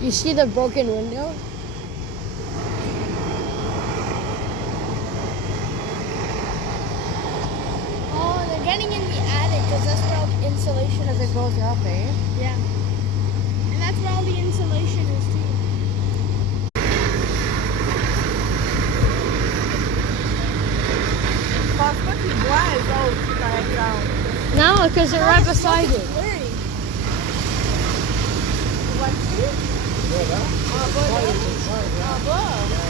You see the broken window? Oh, they're getting in the attic because that's where all the insulation Because is. it goes up, eh? Yeah. And that's where all the insulation is too. Pense pas qu'ils voient eux autres, par exemple. No, because they're right The beside smoke it. is blurry. Vois-tu? Yeah, that. En bas, là? Inside, yeah. En bas.